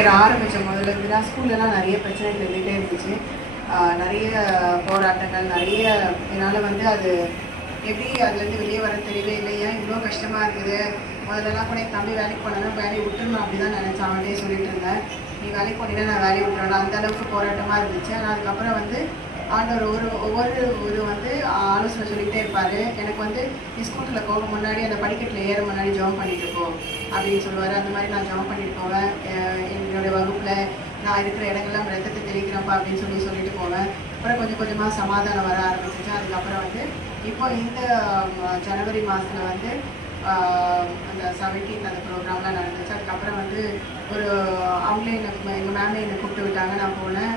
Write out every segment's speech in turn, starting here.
ஊழியர் ஆரம்பித்த முதல்ல இருந்து நான் ஸ்கூல்லலாம் நிறைய பிரச்சனைகள் இருந்துகிட்டே இருந்துச்சு. நிறைய போராட்டங்கள், நிறைய என்னால் வந்து அது எப்படி அதுலேருந்து வெளியே வர தெரியவே இல்லை. ஏன் இவ்வளோ கஷ்டமாக இருக்குது. முதல்லலாம் கூட என் தம்பி வேலைக்கு போனேன்னா வேலையை விட்டுருணும் அப்படி தான் நினச்சேன். அவன்கிட்டே சொல்லிட்டு இருந்தேன், நீ வேலைக்கு போனீங்கன்னா நான் வேலையை விட்டுறேன். அந்த அளவுக்கு போராட்டமாக இருந்துச்சு. ஆனால் அதுக்கப்புறம் வந்து ஆண்டவர் ஒவ்வொரு வந்து ஆலோசனை சொல்லிகிட்டே இருப்பார். எனக்கு வந்து நீ ஸ்கூட்டில் போக முன்னாடி அந்த படிக்கட்டில் ஏற முன்னாடி ஜெபம் பண்ணிட்டு போ அப்படின்னு சொல்லுவார். அந்த மாதிரி நான் ஜெபம் பண்ணிட்டு போவேன். என்னுடைய வகுப்பில் நான் இருக்கிற இடங்கள்லாம் ரத்தத்தை தெளிக்கிறப்பா அப்படின்னு சொல்லிட்டு போவேன். அப்புறம் கொஞ்சம் கொஞ்சமாக சமாதானம் வர ஆரம்பிச்சிச்சு. அதுக்கப்புறம் வந்து இப்போ இந்த ஜனவரி மாதத்தில் வந்து அந்த 17th அந்த ப்ரோக்ராம்லாம் நடந்துச்சு. அதுக்கப்புறம் வந்து அவங்களே எங்கள் மேமே என்னை கூப்பிட்டு விட்டாங்க. நான் போனேன்.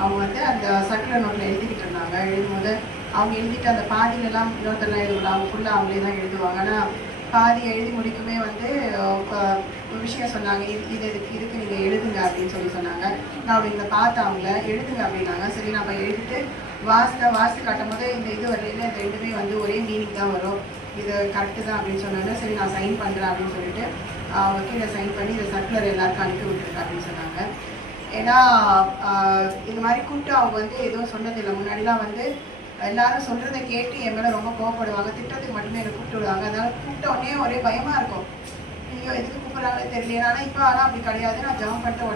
அவங்க வந்து அந்த சர்க்குலர் நோட்டில் எழுதிக்கிட்டு இருந்தாங்க. எழுதும்போது அவங்க எழுதிட்டு அந்த பாதியிலலாம் இன்னொருத்தெல்லாம் எழுதுவாங்க. அவங்க ஃபுல்லாக அவங்களே தான் எழுதுவாங்க. ஆனால் பாதி எழுதி முடிக்குமே வந்து ஒரு விஷயம் சொன்னாங்க, இதுக்கு நீங்கள் எழுதுங்க அப்படின்னு சொன்னாங்க. நான் அப்படி இந்த பார்த்து அவங்கள எழுதுங்க அப்படின்னாங்க. சரி நம்ம எழுதிட்டு வாசித்து காட்டும் போது இந்த இது வரல, இந்த ரெண்டுமே வந்து ஒரே மீனிங் தான் வரும், இது கரெக்டு தான் அப்படின்னு சொன்னாங்க. சரி நான் சைன் பண்ணுறேன் அப்படின்னு சொல்லிட்டு அவங்க கீழே சைன் பண்ணி இந்த சர்க்குலர் எல்லாருக்கும் அனுப்பி விட்டுருக்கேன் அப்படின்னு சொன்னாங்க. ஏன்னா இந்த மாதிரி கூப்பிட்டு அவங்க வந்து எதுவும் சொன்னதில்லை. முன்னாடிலாம் வந்து எல்லாரும் சொல்கிறத கேட்டு என் மேலே ரொம்ப கோவப்படுவாங்க, திட்டத்துக்கு மட்டுமே என்னை கூப்பிட்டு விடுவாங்க. அதனால கூப்பிட்ட உடனே ஒரே பயமாக இருக்கும், ஐயோ எதுக்கு கூப்பிட்றாங்களே தெரியல. ஆனால் இப்போ அப்படி கிடையாது. நான் ஜெபம் பண்ணிட்டு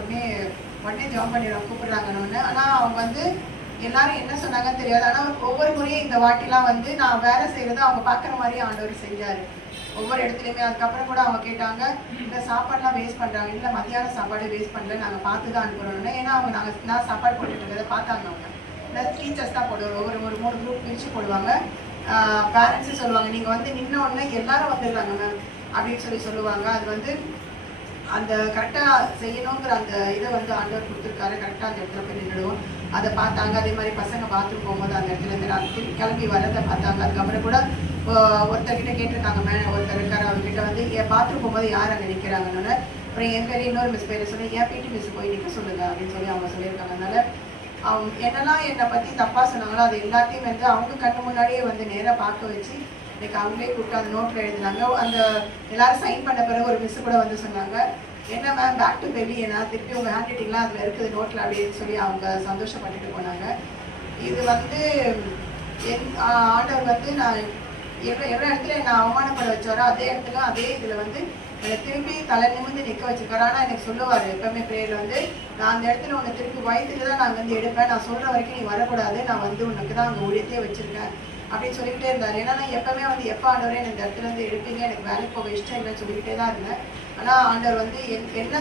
உடனே ஜெபம் பண்ணிடுவேன் கூப்பிட்றாங்கன்னு. ஆனால் அவங்க வந்து எல்லாரும் என்ன சொன்னாங்கன்னு தெரியாது. ஆனால் ஒவ்வொரு முறையும் இந்த வாட்டிலாம் வந்து நான் வேலை செய்கிறது அவங்க பார்க்குற மாதிரியே ஆண்டவர் செஞ்சார் ஒவ்வொரு இடத்துலையுமே. அதுக்கப்புறம் கூட அவங்க கேட்டாங்க, இந்த சாப்பாடுலாம் வேஸ்ட் பண்ணுறாங்க. இல்லை மத்தியான சாப்பாடு வேஸ்ட் பண்ணல, நாங்கள் பார்த்து தான் அனுப்புகிறோம்னு. ஏன்னா அவங்க நான் சாப்பாடு போட்டுட்டு இருக்கிறத பார்த்தாங்க. அவங்க டீச்சர்ஸ் தான் போடுவாங்க. ஒரு 3 குரூப் பிரித்து போடுவாங்க. பேரண்ட்ஸு சொல்லுவாங்க, நீங்கள் வந்து நின்ன உடனே எல்லாரும் வந்துடுறாங்க மேம் அப்படின்னு சொல்லுவாங்க. அது வந்து அந்த கரெக்டாக செய்யணுங்கிற அந்த இதை வந்து ஆண்டவர் கொடுத்துருக்காரு. கரெக்டாக அந்த இடத்துல போய் நின்றுடுவோம். அதை பார்த்தாங்க. அதே மாதிரி பசங்க பாத்ரூம் போகும்போது அந்த இடத்துல இருந்து கிளம்பி வரதை பார்த்தாங்க. அதுக்கப்புறம் கூட ஒருத்தர்கிட்ட கேட்டிருக்காங்க, ஒருத்தர் இருக்காரு, அவர்கிட்ட வந்து என் பாத்ரூம் போகும்போது யார் அங்கே நிற்கிறாங்கன்னு. அப்புறம் என் பேர் இன்னொரு மிஸ் பேர் சொல்லி என் பிடி மிஸ் போய் நிற்க சொல்லுங்க அப்படின்னு அவங்க சொல்லியிருக்காங்க. அதனால அவங்க என்னெல்லாம் என்னை பற்றி தப்பாக சொன்னாங்களோ அது எல்லாத்தையும் வந்து அவங்க கண்ணு முன்னாடியே வந்து நேராக பார்க்க வச்சு இன்னைக்கு அவங்களே கூப்பிட்டு அந்த நோட்டில் எழுதினாங்க. அந்த எல்லாரும் சைன் பண்ண பிறகு ஒரு மிஸ் கூட வந்து சொன்னாங்க, என்ன மேம் பேக் டு பெலி, ஏன்னா திருப்பி உங்கள் ஹேண்ட் ரைட்டிங்லாம் அதில் இருக்குது நோட்டில் அப்படின்னு அவங்க சந்தோஷப்பட்டுட்டு போனாங்க. இது வந்து ஆண்டவர் வந்து நான் எவ்வளோ இடத்துல நான் அவமானப்பட வச்சாரோ அதே இடத்துல அதே இதில் வந்து என்னை திருப்பி தலை நிமிர்ந்து நிற்க வச்சுருக்காரு. ஆனால் எனக்கு சொல்லுவார் எப்பவுமே பிரேயர் வந்து, நான் அந்த இடத்துல உன்னை திருப்பி வயிற்றுக்கு தான் நான் வந்து எடுப்பேன், நான் சொல்கிற வரைக்கும் நீ வரக்கூடாது, நான் வந்து உனக்கு தான் அங்கே ஊழியத்தையே வச்சுருக்கேன் அப்படின்னு சொல்லிக்கிட்டே இருந்தார். ஏன்னா நான் எப்பவுமே வந்து எப்போ ஆண்டவரே எனக்கு இந்த இடத்துல இருந்து எடுப்பீங்க, எனக்கு வேலைக்கு போக இஷ்டம் இல்லைன்னு சொல்லிக்கிட்டே தான் இருந்தேன். ஆனால் ஆண்டவர் வந்து என்ன